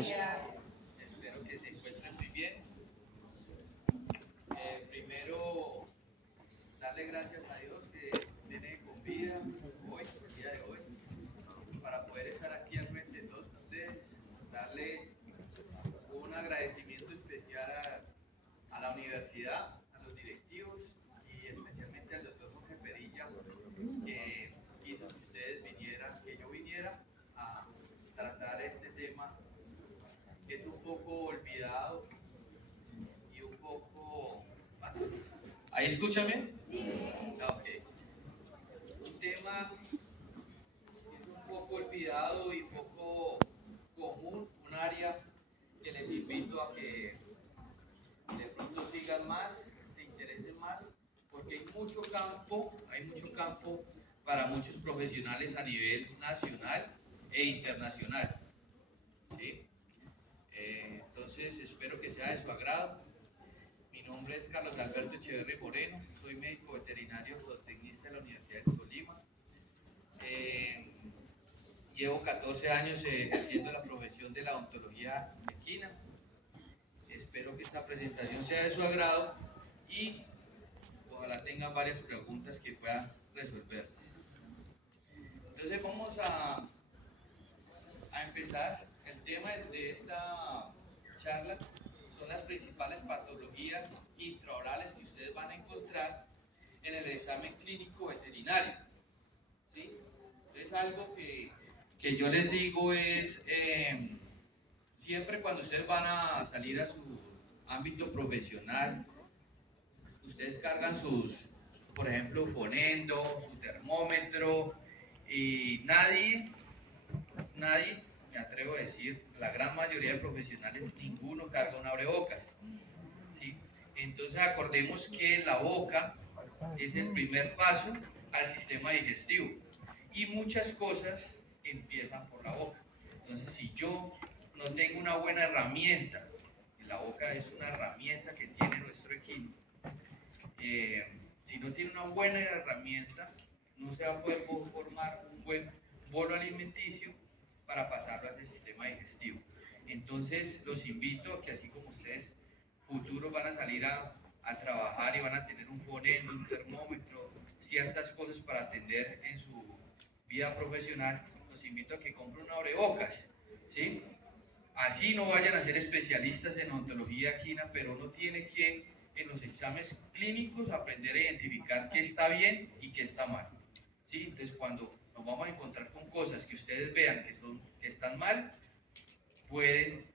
días. Espero que se encuentren muy bien. Primero, darle gracias a Dios que nos tiene con vida hoy, el día de hoy, para poder estar aquí al frente de todos ustedes. Darle un agradecimiento especial a la universidad, a los directivos y especialmente al doctor Jorge Perilla, que hizo que ustedes vinieran, que yo viniera a tratar este tema que es un poco olvidado y un poco... ¿Ahí escúchame? Ok. Un tema que es un poco olvidado y poco común, un área que les invito a que de pronto sigan más, se interesen más, porque hay mucho campo para muchos profesionales a nivel nacional e internacional. ¿Sí? Entonces espero que sea de su agrado. Mi nombre es Carlos Alberto Echeverri Moreno, soy médico veterinario zootecnista de la Universidad de Tolima. Llevo 14 años ejerciendo la profesión de la odontología equina. Espero que esta presentación sea de su agrado y ojalá tengan varias preguntas que puedan resolver. Entonces vamos a empezar. El tema de esta charla son las principales patologías intraorales que ustedes van a encontrar en el examen clínico veterinario. ¿Sí? Entonces algo que yo les digo es, siempre cuando ustedes van a salir a su ámbito profesional, ustedes cargan por ejemplo, fonendo, su termómetro, y nadie, me atrevo a decir, la gran mayoría de profesionales, ninguno carga un abrebocas. ¿Sí? Entonces acordemos que la boca es el primer paso al sistema digestivo y muchas cosas empiezan por la boca. Entonces, si yo no tengo una buena herramienta, y la boca es una herramienta que tiene nuestro equino, si no tiene una buena herramienta, no se va a poder formar un buen bolo alimenticio para pasarlo a ese sistema digestivo. Entonces, los invito a que así como ustedes futuros van a salir a trabajar y van a tener un fonendo, un termómetro, ciertas cosas para atender en su vida profesional, los invito a que compren un abrebocas, ¿sí? Así no vayan a ser especialistas en odontología equina, pero uno tiene que en los exámenes clínicos aprender a identificar qué está bien y qué está mal. ¿Sí? Entonces cuando nos vamos a encontrar con cosas que ustedes vean que están mal, pueden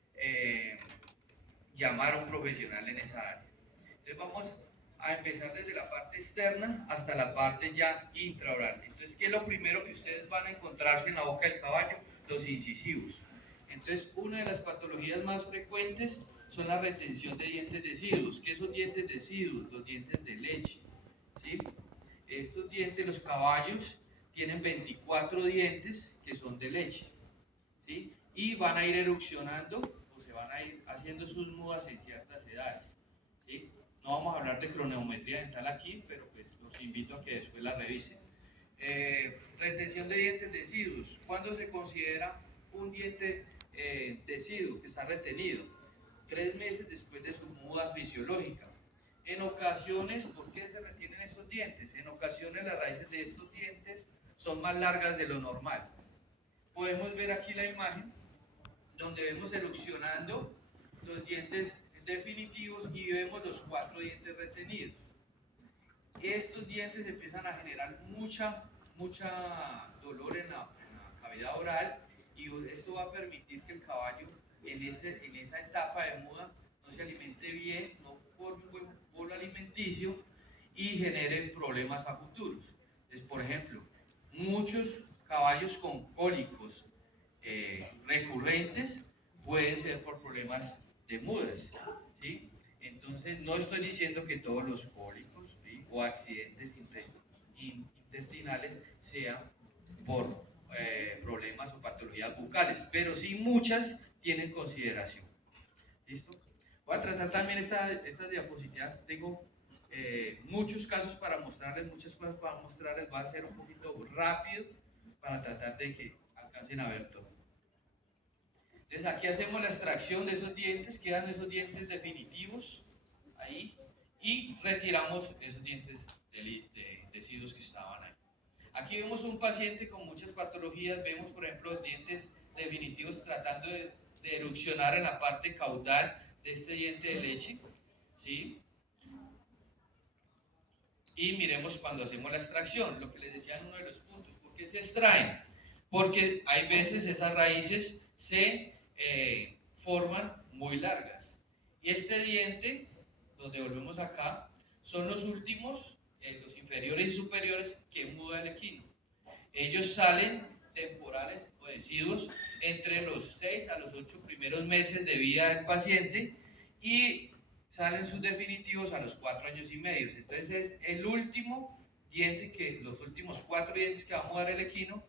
llamar a un profesional en esa área. Entonces vamos a empezar desde la parte externa hasta la parte ya intraoral. Entonces, ¿qué es lo primero que ustedes van a encontrarse en la boca del caballo? Los incisivos. Entonces, una de las patologías más frecuentes son la retención de dientes deciduos. ¿Qué son dientes deciduos? Los dientes de leche. ¿Sí? Estos dientes, los caballos, tienen 24 dientes que son de leche. ¿Sí? Y van a ir erupcionando o se van a ir haciendo sus mudas en ciertas edades. ¿Sí? No vamos a hablar de cronometría dental aquí, pero pues los invito a que después la revisen. Retención de dientes deciduos. ¿Cuándo se considera un diente deciduo que está retenido? 3 meses después de su muda fisiológica. En ocasiones, ¿por qué se retienen estos dientes? En ocasiones las raíces de estos dientes son más largas de lo normal. Podemos ver aquí la imagen donde vemos erupcionando los dientes definitivos y vemos los 4 dientes retenidos. Estos dientes empiezan a generar mucha dolor en la cavidad oral y esto va a permitir que el caballo en esa etapa de muda no se alimente bien, no forme un buen bolo alimenticio y genere problemas a futuros. Entonces, por ejemplo, muchos caballos con cólicos recurrentes pueden ser por problemas de mudas, ¿sí? Entonces, no estoy diciendo que todos los cólicos, ¿sí?, o accidentes intestinales sean por problemas o patologías bucales, pero sí muchas tienen consideración. ¿Listo? Voy a tratar también estas diapositivas. Tengo muchos casos para mostrarles, muchas cosas para mostrarles. Va a ser un poquito rápido para tratar de que alcancen a ver todo. Entonces aquí hacemos la extracción de esos dientes, quedan esos dientes definitivos ahí y retiramos esos dientes deciduos que estaban ahí. Aquí vemos un paciente con muchas patologías, vemos por ejemplo dientes definitivos tratando de erupcionar en la parte caudal de este diente de leche, ¿sí? Y miremos cuando hacemos la extracción, lo que les decía en uno de los puntos, ¿por qué se extraen? Porque hay veces esas raíces se forman muy largas. Y este diente, donde volvemos acá, son los últimos, los inferiores y superiores que muda el equino. Ellos salen temporales o deciduos entre los 6 a los 8 primeros meses de vida del paciente y salen sus definitivos a los 4 años y medio. Entonces es el último diente, los últimos 4 dientes que va a mudar el equino,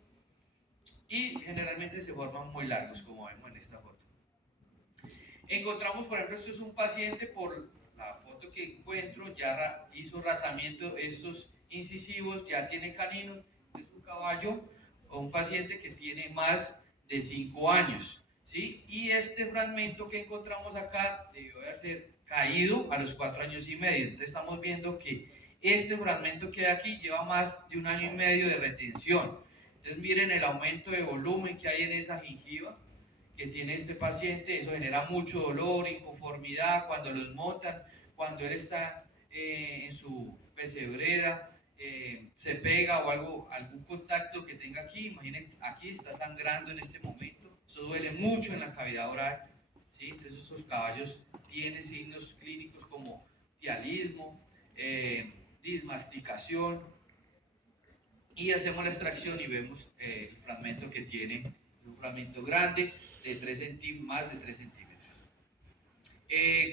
y generalmente se forman muy largos, como vemos en esta foto. Encontramos, por ejemplo, esto es un paciente, por la foto que encuentro, ya hizo rasamiento estos incisivos, ya tiene caninos, es un caballo o un paciente que tiene más de 5 años, ¿sí? Y este fragmento que encontramos acá debió de ser caído a los 4 años y medio. Entonces estamos viendo que este fragmento que hay aquí lleva más de 1 año y medio de retención. Entonces miren el aumento de volumen que hay en esa gengiva que tiene este paciente. Eso genera mucho dolor, inconformidad cuando los montan, cuando él está en su pesebrera, se pega o algún contacto que tenga aquí. Imaginen, aquí está sangrando en este momento, eso duele mucho en la cavidad oral, ¿sí? Entonces estos caballos tienen signos clínicos como tialismo, dismasticación, y hacemos la extracción y vemos el fragmento que tiene, un fragmento grande de 3 más de 3 centímetros.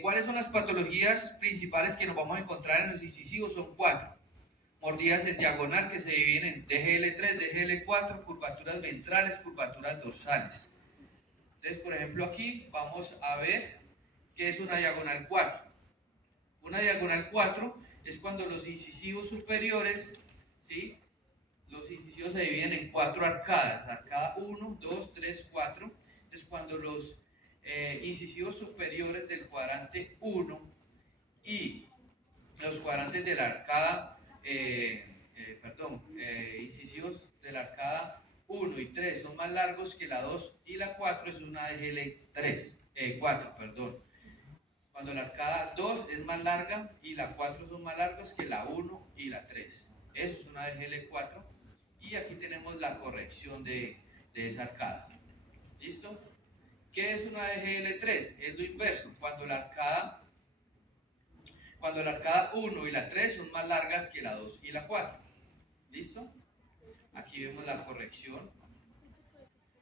¿Cuáles son las patologías principales que nos vamos a encontrar en los incisivos? Son 4. Mordidas en diagonal, que se dividen en DGL3, DGL4, curvaturas ventrales, curvaturas dorsales. Entonces, por ejemplo, aquí vamos a ver qué es una diagonal 4. Una diagonal 4 es cuando los incisivos superiores, ¿sí?, los incisivos se dividen en 4 arcadas, arcada 1, 2, 3, 4. Es cuando los incisivos superiores del cuadrante 1 y los cuadrantes de la arcada, incisivos de la arcada 1 y 3 son más largos que la 2 y la 4 es una DGL3, 4, perdón. Cuando la arcada 2 es más larga y la 4 son más largas que la 1 y la 3. Eso es una DGL4. Y aquí tenemos la corrección de esa arcada. ¿Listo? ¿Qué es una DGL3? Es lo inverso. Cuando la arcada 1 y la 3 son más largas que la 2 y la 4. ¿Listo? Aquí vemos la corrección.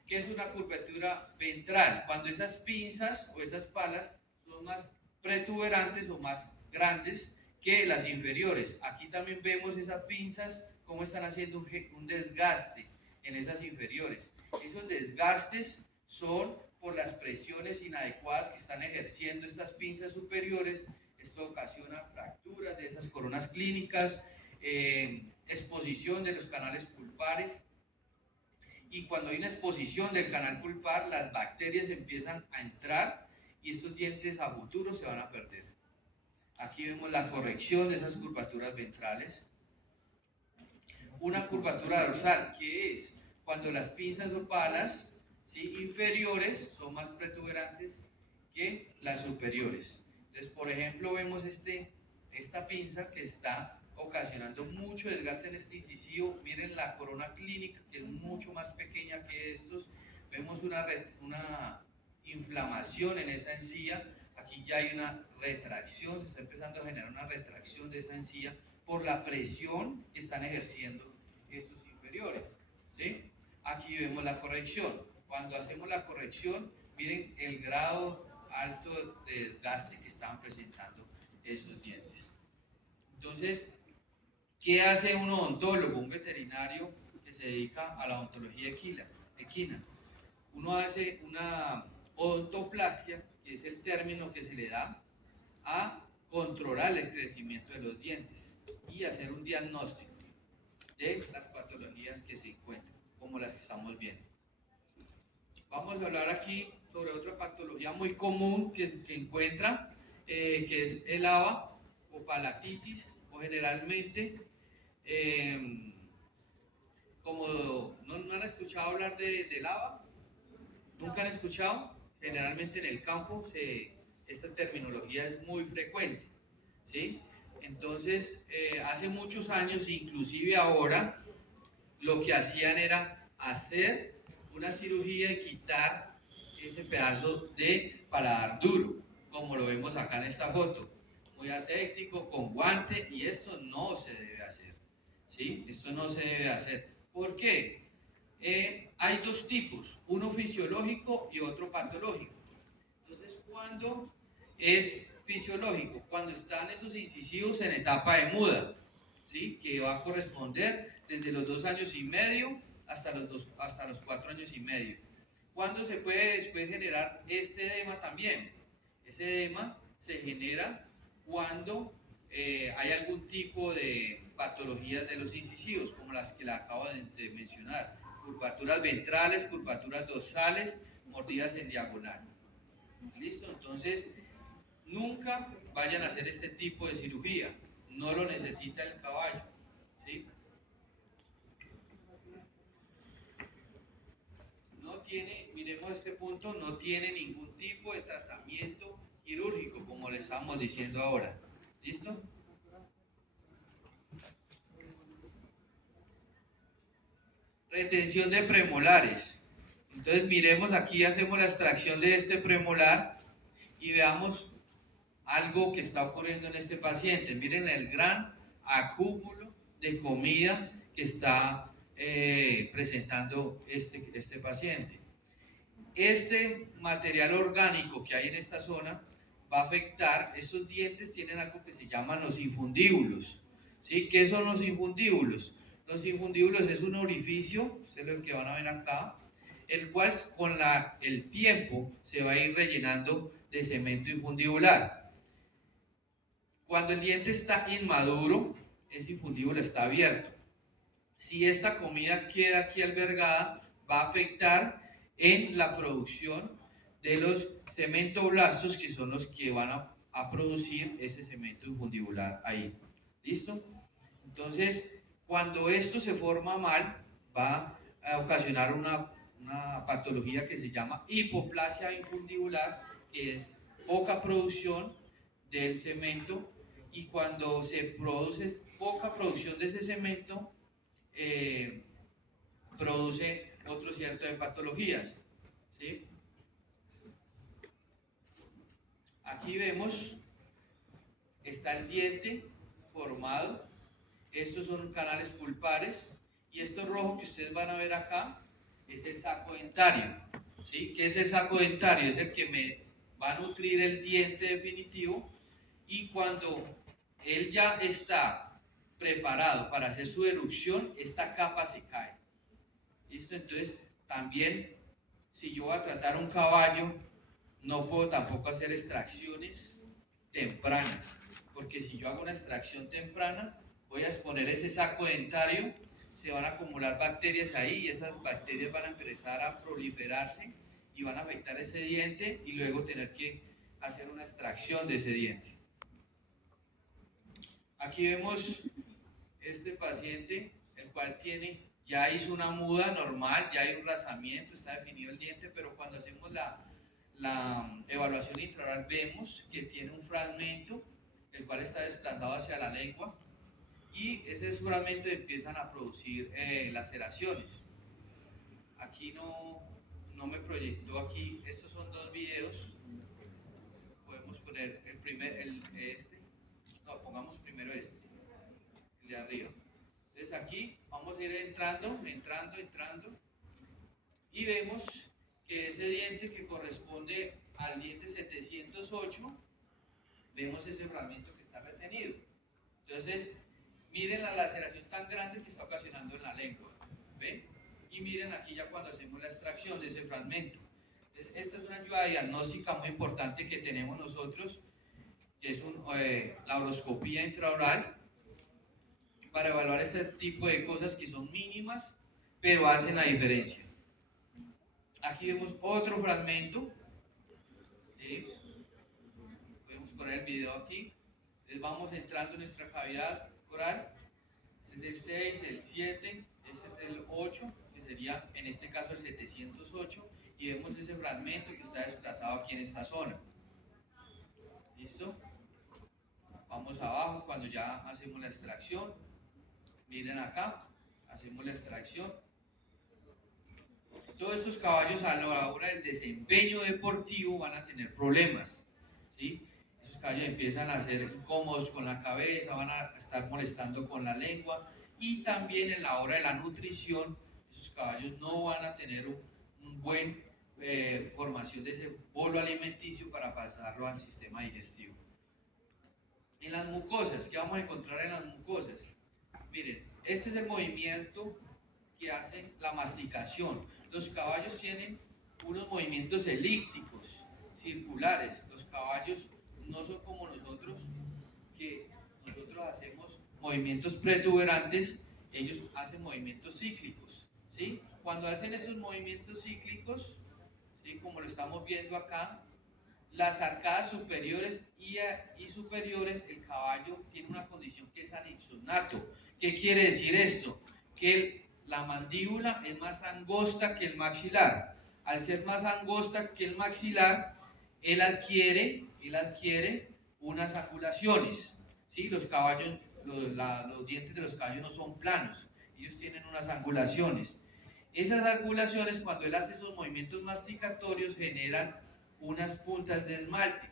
¿Qué es una curvatura ventral? Cuando esas pinzas o esas palas son más protuberantes o más grandes que las inferiores. Aquí también vemos esas pinzas cómo están haciendo un desgaste en esas inferiores. Esos desgastes son por las presiones inadecuadas que están ejerciendo estas pinzas superiores. Esto ocasiona fracturas de esas coronas clínicas, exposición de los canales pulpares. Y cuando hay una exposición del canal pulpar, las bacterias empiezan a entrar y estos dientes a futuro se van a perder. Aquí vemos la corrección de esas curvaturas ventrales. Una curvatura dorsal, ¿qué es? Cuando las pinzas o palas, ¿sí?, inferiores son más protuberantes que las superiores. Entonces, por ejemplo, vemos esta pinza que está ocasionando mucho desgaste en este incisivo. Miren la corona clínica, que es mucho más pequeña que estos. Vemos una inflamación en esa encía. Aquí ya hay una retracción, se está empezando a generar una retracción de esa encía por la presión que están ejerciendo estos inferiores, ¿sí? Aquí vemos la corrección. Cuando hacemos la corrección, miren el grado alto de desgaste que estaban presentando esos dientes. Entonces, ¿qué hace un odontólogo, un veterinario que se dedica a la odontología equina? Uno hace una odontoplastia, que es el término que se le da a controlar el crecimiento de los dientes y hacer un diagnóstico de las patologías que se encuentran, como las que estamos viendo. Vamos a hablar aquí sobre otra patología muy común que encuentran, que es el AVA o palatitis, o generalmente, como no han escuchado hablar del AVA, nunca han escuchado, generalmente en el campo esta terminología es muy frecuente, ¿sí? Entonces, hace muchos años, inclusive ahora, lo que hacían era hacer una cirugía y quitar ese pedazo de paladar duro, como lo vemos acá en esta foto, muy aséptico, con guante, y esto no se debe hacer, ¿sí? Esto no se debe hacer. ¿Por qué? Hay dos tipos, uno fisiológico y otro patológico. Entonces, ¿cuándo es fisiológico? Cuando están esos incisivos en etapa de muda, ¿sí? Que va a corresponder desde los 2 años y medio hasta los 4 años y medio. ¿Cuándo se puede después generar este edema también? Ese edema se genera cuando hay algún tipo de patologías de los incisivos, como las que le acabo de mencionar, curvaturas ventrales, curvaturas dorsales, mordidas en diagonal. ¿Listo? Entonces, nunca vayan a hacer este tipo de cirugía, no lo necesita el caballo, ¿sí? No tiene, miremos este punto, no tiene ningún tipo de tratamiento quirúrgico, como le estamos diciendo ahora. ¿Listo? Retención de premolares. Entonces miremos aquí, hacemos la extracción de este premolar y veamos algo que está ocurriendo en este paciente. Miren el gran acúmulo de comida que está presentando este paciente. Este material orgánico que hay en esta zona va a afectar, estos dientes tienen algo que se llaman los infundíbulos, ¿sí? ¿Qué son los infundíbulos? Los infundíbulos es un orificio, ustedes lo que van a ver acá, el cual con el tiempo se va a ir rellenando de cemento infundibular. Cuando el diente está inmaduro, ese infundíbulo está abierto. Si esta comida queda aquí albergada, va a afectar en la producción de los cementoblastos, que son los que van a producir ese cemento infundibular ahí. ¿Listo? Entonces, cuando esto se forma mal, va a ocasionar una patología que se llama hipoplasia infundibular, que es poca producción del cemento, y cuando se produce poca producción de ese cemento, produce otro cierto de patologías, ¿sí? Aquí vemos, está el diente formado, estos son canales pulpares, y esto rojo que ustedes van a ver acá es el saco dentario, ¿sí? ¿Qué es el saco dentario? Es el que me va a nutrir el diente definitivo, y cuando él ya está preparado para hacer su erupción, esta capa se cae. ¿Listo? Entonces, también, si yo voy a tratar un caballo, no puedo tampoco hacer extracciones tempranas, porque si yo hago una extracción temprana, voy a exponer ese saco dentario, se van a acumular bacterias ahí, y esas bacterias van a empezar a proliferarse y van a afectar ese diente, y luego tener que hacer una extracción de ese diente. Aquí vemos este paciente, el cual ya hizo una muda normal, ya hay un rasamiento, está definido el diente, pero cuando hacemos la evaluación intraoral vemos que tiene un fragmento, el cual está desplazado hacia la lengua, y ese fragmento empiezan a producir laceraciones. Aquí no me proyectó aquí, estos son dos videos, podemos poner pongamos primero el de arriba. Entonces aquí vamos a ir entrando, y vemos que ese diente que corresponde al diente 708, vemos ese fragmento que está retenido. Entonces, miren la laceración tan grande que está ocasionando en la lengua, ¿ven? Y miren aquí ya cuando hacemos la extracción de ese fragmento. Entonces, esta es una ayuda diagnóstica muy importante que tenemos nosotros, que es la horoscopía intraoral, para evaluar este tipo de cosas que son mínimas, pero hacen la diferencia. Aquí vemos otro fragmento, ¿sí? Podemos poner el video aquí. Entonces vamos entrando en nuestra cavidad oral. Este es el 6, el 7, este es el 8, que sería en este caso el 708, y vemos ese fragmento que está desplazado aquí en esta zona. ¿Listo? Vamos abajo cuando ya hacemos la extracción. Miren acá, hacemos la extracción. Todos estos caballos a la hora del desempeño deportivo van a tener problemas, ¿sí? Esos caballos empiezan a ser incómodos con la cabeza, van a estar molestando con la lengua, y también en la hora de la nutrición, esos caballos no van a tener un buen formación de ese bolo alimenticio para pasarlo al sistema digestivo. En las mucosas, ¿qué vamos a encontrar en las mucosas? Miren, este es el movimiento que hace la masticación. Los caballos tienen unos movimientos elípticos, circulares. Los caballos no son como nosotros, que nosotros hacemos movimientos protuberantes, ellos hacen movimientos cíclicos, ¿sí? Cuando hacen esos movimientos cíclicos, ¿sí? Como lo estamos viendo acá, las arcadas superiores y superiores, el caballo tiene una condición que es anexonato. ¿Qué quiere decir esto? Que la mandíbula es más angosta que el maxilar. Al ser más angosta que el maxilar, él adquiere unas angulaciones. ¿Sí? Los caballos, los dientes de los caballos no son planos, ellos tienen unas angulaciones. Esas angulaciones, cuando él hace esos movimientos masticatorios, generan unas puntas de esmalte,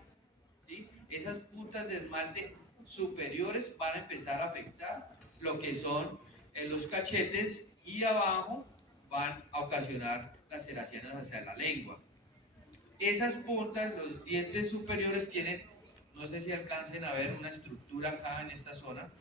¿sí? Esas puntas de esmalte superiores van a empezar a afectar lo que son los cachetes, y abajo van a ocasionar laceraciones hacia la lengua. Esas puntas, los dientes superiores tienen, no sé si alcancen a ver una estructura acá en esta zona,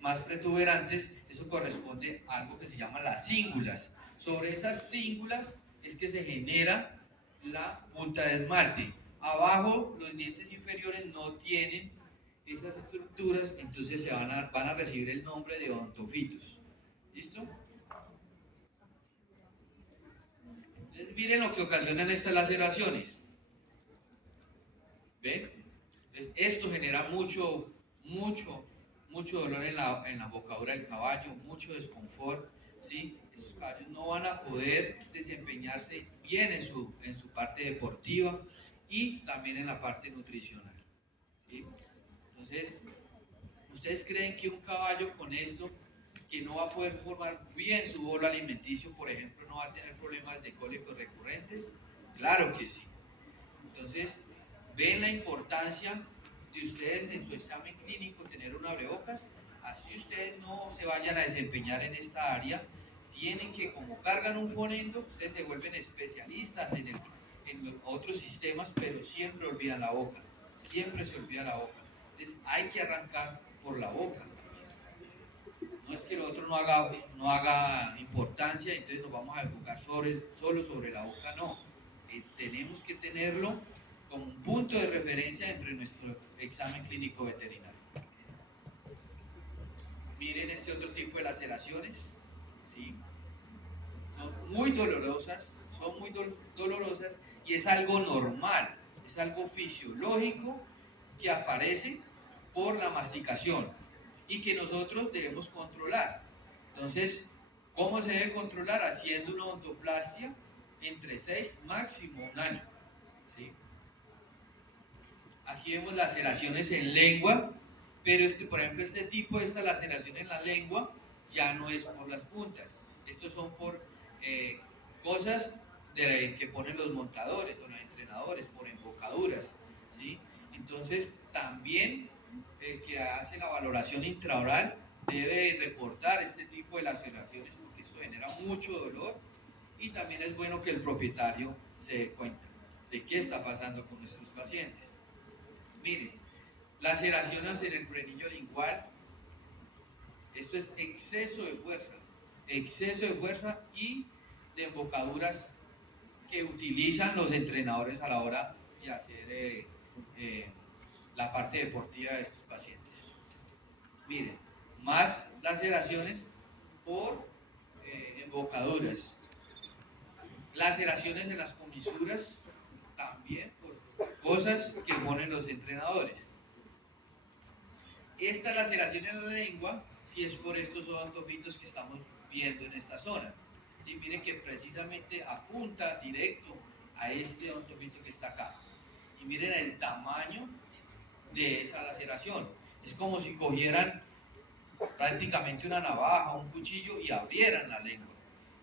más protuberantes. Eso corresponde a algo que se llama las cíngulas. Sobre esas cíngulas es que se genera la punta de esmalte. Abajo los dientes inferiores no tienen esas estructuras, entonces van a recibir el nombre de odontofitos. ¿Listo? Entonces miren lo que ocasionan estas laceraciones. ¿Ven? Entonces, esto genera mucho dolor en la bocadura del caballo, mucho desconfort, ¿sí? Estos caballos no van a poder desempeñarse bien en su parte deportiva y también en la parte nutricional, ¿sí? Entonces, ¿ustedes creen que un caballo con esto, que no va a poder formar bien su bolo alimenticio, por ejemplo, no va a tener problemas de cólicos recurrentes? Claro que sí. Entonces, ven la importancia de ustedes en su examen clínico tener un abrebocas. Así ustedes no se vayan a desempeñar en esta área, tienen que, como cargan un fonendo, ustedes se vuelven especialistas en otros sistemas, pero siempre olvidan la boca, siempre se olvida la boca. Entonces hay que arrancar por la boca. No es que lo otro no haga importancia, entonces nos vamos a enfocar solo sobre la boca, no. Tenemos que tenerlo como un punto de referencia entre nuestro examen clínico veterinario. Miren este otro tipo de laceraciones, ¿sí? Son muy dolorosas, y es algo normal, es algo fisiológico que aparece por la masticación y que nosotros debemos controlar. Entonces, ¿cómo se debe controlar? Haciendo una odontoplastia entre 6, máximo un año, ¿sí? Aquí vemos laceraciones en lengua, pero por ejemplo este tipo de esta laceración en la lengua ya no es por las puntas. Estos son por cosas que ponen los montadores o los entrenadores, por embocaduras, ¿sí? Entonces también el que hace la valoración intraoral debe reportar este tipo de laceraciones, porque esto genera mucho dolor, y también es bueno que el propietario se dé cuenta de qué está pasando con nuestros pacientes. Miren, laceraciones en el frenillo lingual, esto es exceso de fuerza y de embocaduras que utilizan los entrenadores a la hora de hacer la parte deportiva de estos pacientes. Miren, más laceraciones por embocaduras. Laceraciones en las comisuras, también por cosas que ponen los entrenadores. Esta laceración en la lengua, si es por estos odontofitos que estamos viendo en esta zona. Y miren que precisamente apunta directo a este odontofito que está acá. Y miren el tamaño de esa laceración. Es como si cogieran prácticamente una navaja, un cuchillo y abrieran la lengua.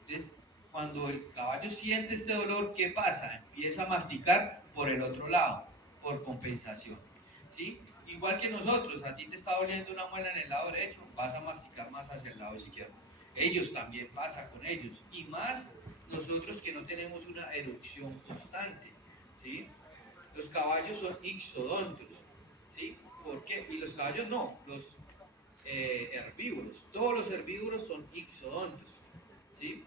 Entonces, cuando el caballo siente este dolor, ¿qué pasa? Empieza a masticar por el otro lado, por compensación. ¿Sí? Igual que nosotros, a ti te está doliendo una muela en el lado derecho, vas a masticar más hacia el lado izquierdo. Ellos también pasa con ellos, y más nosotros que no tenemos una erupción constante. ¿Sí? Los caballos son ixodontos. ¿Sí? ¿Por qué? Y los caballos no, los herbívoros. Todos los herbívoros son ixodontos. ¿Sí?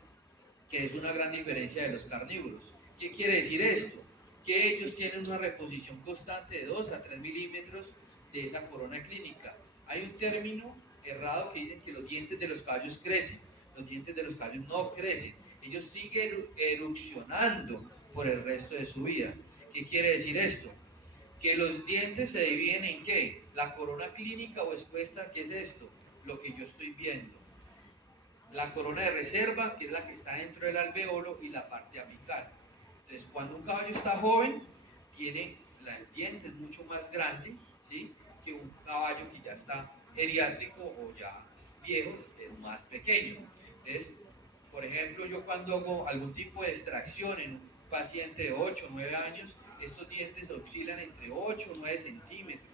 Que es una gran diferencia de los carnívoros. ¿Qué quiere decir esto? Que ellos tienen una reposición constante de 2 a 3 milímetros de esa corona clínica. Hay un término errado que dicen que los dientes de los caballos crecen. Los dientes de los caballos no crecen. Ellos siguen erupcionando por el resto de su vida. ¿Qué quiere decir esto? Que los dientes se dividen en ¿qué? La corona clínica o expuesta, ¿qué es esto? Lo que yo estoy viendo. La corona de reserva, que es la que está dentro del alveolo, y la parte apical. Entonces, cuando un caballo está joven, tiene el diente es mucho más grande, ¿sí? Que un caballo que ya está geriátrico o ya viejo, es más pequeño. Entonces, por ejemplo, yo cuando hago algún tipo de extracción en un paciente de 8 o 9 años, estos dientes oscilan entre 8 o 9 centímetros.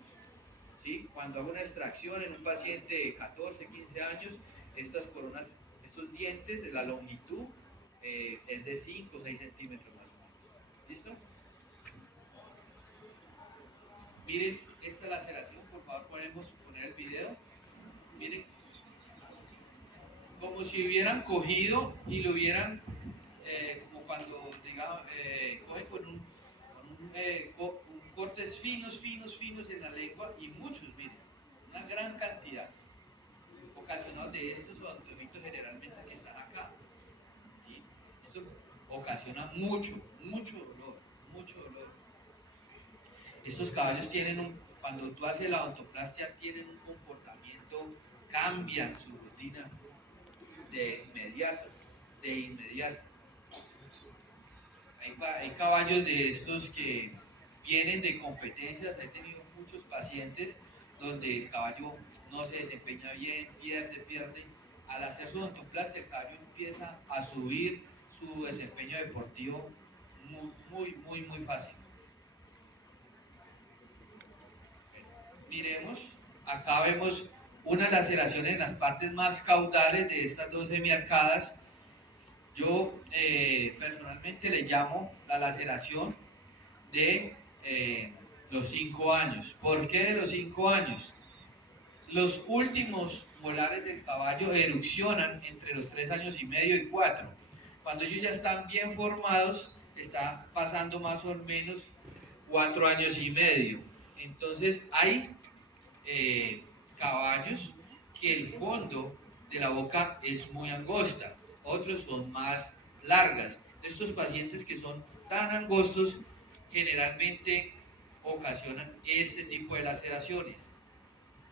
¿Sí? Cuando hago una extracción en un paciente de 14, 15 años, estas coronas, estos dientes, la longitud es de 5 o 6 centímetros más o menos. ¿Listo? Miren esta laceración, por favor, podemos poner el video. Miren, como si hubieran cogido y lo hubieran, como cuando, digamos, cogen con cortes finos, finos, finos en la lengua, y muchos, miren, una gran cantidad, ocasionados de estos odontofitos generalmente que están acá. ¿Sí? Esto ocasiona mucho, mucho dolor, mucho dolor. Estos caballos tienen cuando tú haces la odontoplastia, tienen un comportamiento, cambian su rutina de inmediato, de inmediato. Hay caballos de estos que vienen de competencias, he tenido muchos pacientes donde el caballo no se desempeña bien, pierde. Al hacer su odontoplastia, el caballo empieza a subir su desempeño deportivo muy fácil. Miremos, acá vemos una laceración en las partes más caudales de estas dos semiarcadas. Yo personalmente le llamo la laceración de los 5 años. ¿Por qué de los 5 años? Los últimos molares del caballo erupcionan entre los 3 años y medio y 4. Cuando ellos ya están bien formados, está pasando más o menos 4 años y medio. Entonces hay caballos que el fondo de la boca es muy angosta, otros son más largas. Estos pacientes que son tan angostos generalmente ocasionan este tipo de laceraciones.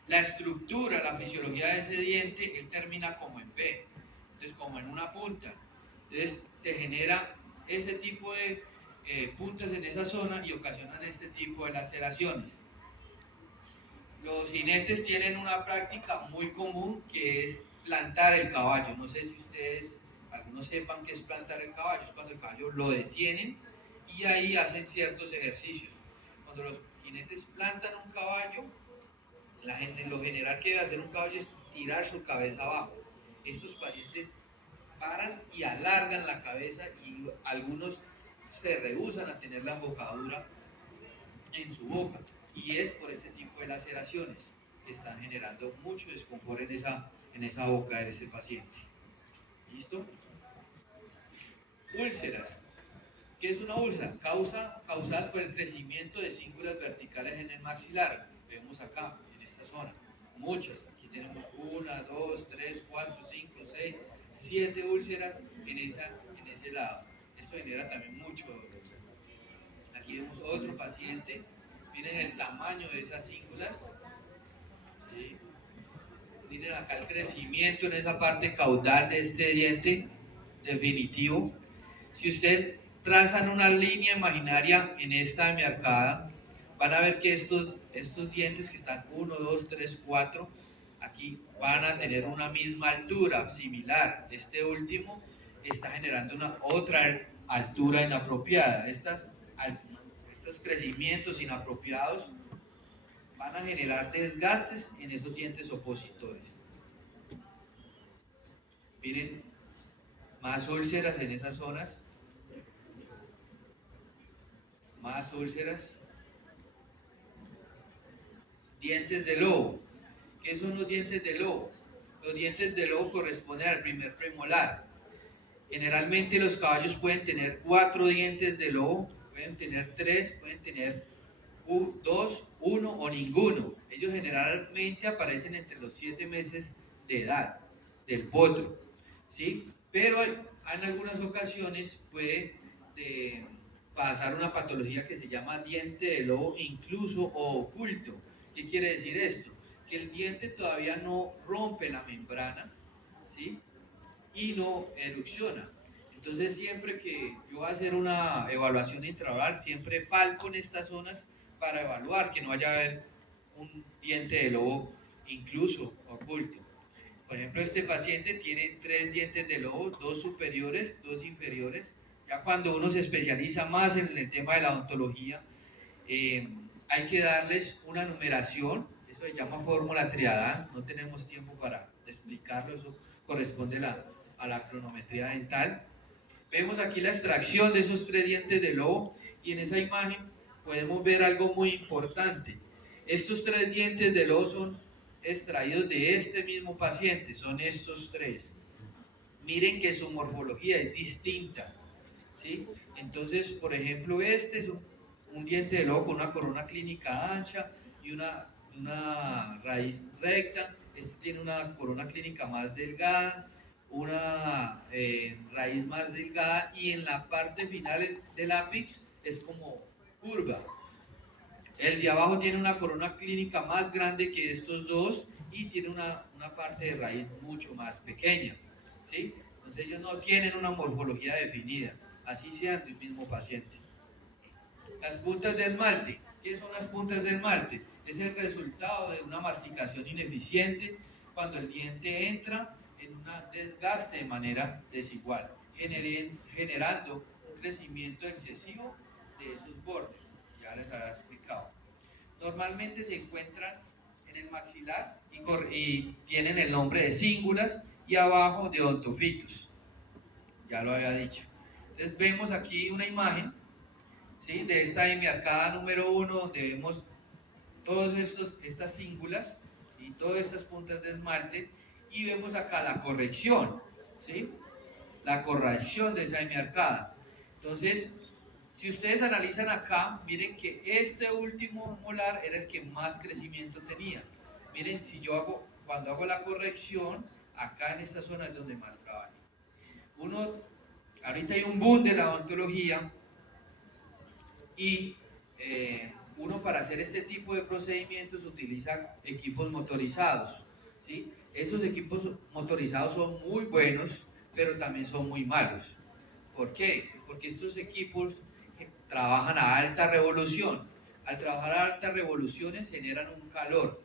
La estructura, la fisiología de ese diente, él termina como en V, entonces como en una punta. Entonces se genera ese tipo de puntas en esa zona y ocasionan este tipo de laceraciones. Los jinetes tienen una práctica muy común que es plantar el caballo. No sé si ustedes, algunos sepan qué es plantar el caballo. Es cuando el caballo lo detienen y ahí hacen ciertos ejercicios. Cuando los jinetes plantan un caballo, lo general que debe hacer un caballo es tirar su cabeza abajo. Estos pacientes paran y alargan la cabeza y algunos se rehúsan a tener la embocadura en su boca. Y es por este tipo de laceraciones que están generando mucho desconfort en esa boca de ese paciente. ¿Listo? Úlceras. ¿Qué es una úlcera? Causadas por el crecimiento de cíngulas verticales en el maxilar. Vemos acá, en esta zona. Muchas. Aquí tenemos 1, 2, 3, 4, 5, 6, 7 úlceras en ese lado. Esto genera también mucho dolor. Aquí vemos otro paciente, miren el tamaño de esas cíngulas, ¿sí? Miren acá el crecimiento en esa parte caudal de este diente definitivo. Si usted trazan una línea imaginaria en esta hemiarcada, van a ver que estos dientes que están 1, 2, 3, 4, aquí van a tener una misma altura, similar. Este último está generando una otra altura inapropiada. Estos crecimientos inapropiados van a generar desgastes en esos dientes opositores. Miren, más úlceras en esas zonas, más úlceras. Dientes de lobo. ¿Qué son los dientes de lobo? Los dientes de lobo corresponden al primer premolar. Generalmente los caballos pueden tener 4 dientes de lobo, pueden tener 3, pueden tener 2, 1 o ninguno. Ellos generalmente aparecen entre los 7 meses de edad del potro, ¿sí? Pero en algunas ocasiones puede pasar una patología que se llama diente de lobo incluso o oculto. ¿Qué quiere decir esto? Que el diente todavía no rompe la membrana, ¿sí? Y no erupciona. Entonces siempre que yo voy a hacer una evaluación intraoral, siempre palpo en estas zonas para evaluar que no vaya a haber un diente de lobo incluso oculto. Por ejemplo, este paciente tiene 3 dientes de lobo, 2 superiores, 2 inferiores. Ya cuando uno se especializa más en el tema de la odontología, hay que darles una numeración, eso se llama fórmula triada, no tenemos tiempo para explicarlo, eso corresponde a la cronometría dental. Vemos aquí la extracción de esos 3 dientes de lobo y en esa imagen podemos ver algo muy importante. Estos 3 dientes de lobo son extraídos de este mismo paciente, son estos 3. Miren que su morfología es distinta, ¿sí? Entonces, por ejemplo, este es un diente de lobo con una corona clínica ancha y una raíz recta. Este tiene una corona clínica más delgada, una raíz más delgada y en la parte final del ápice es como curva. El de abajo tiene una corona clínica más grande que estos dos y tiene una parte de raíz mucho más pequeña, ¿sí? Entonces ellos no tienen una morfología definida, así sean del mismo paciente. Las puntas de esmalte. ¿Qué son las puntas de esmalte? Es el resultado de una masticación ineficiente cuando el diente entra en un desgaste de manera desigual, generando un crecimiento excesivo de esos bordes. Ya les había explicado. Normalmente se encuentran en el maxilar y tienen el nombre de cíngulas y abajo de odontofitos. Ya lo había dicho. Entonces vemos aquí una imagen, ¿sí?, de esta hemiarcada número 1, donde vemos todas estas cíngulas y todas estas puntas de esmalte y vemos acá la corrección, ¿sí?, la corrección de esa hemiarcada. Entonces, si ustedes analizan acá, miren que este último molar era el que más crecimiento tenía. Miren, cuando hago la corrección, acá en esta zona es donde más trabaja. Ahorita hay un boom de la odontología y uno para hacer este tipo de procedimientos utiliza equipos motorizados, ¿sí? Esos equipos motorizados son muy buenos, pero también son muy malos. ¿Por qué? Porque estos equipos trabajan a alta revolución. Al trabajar a altas revoluciones generan un calor.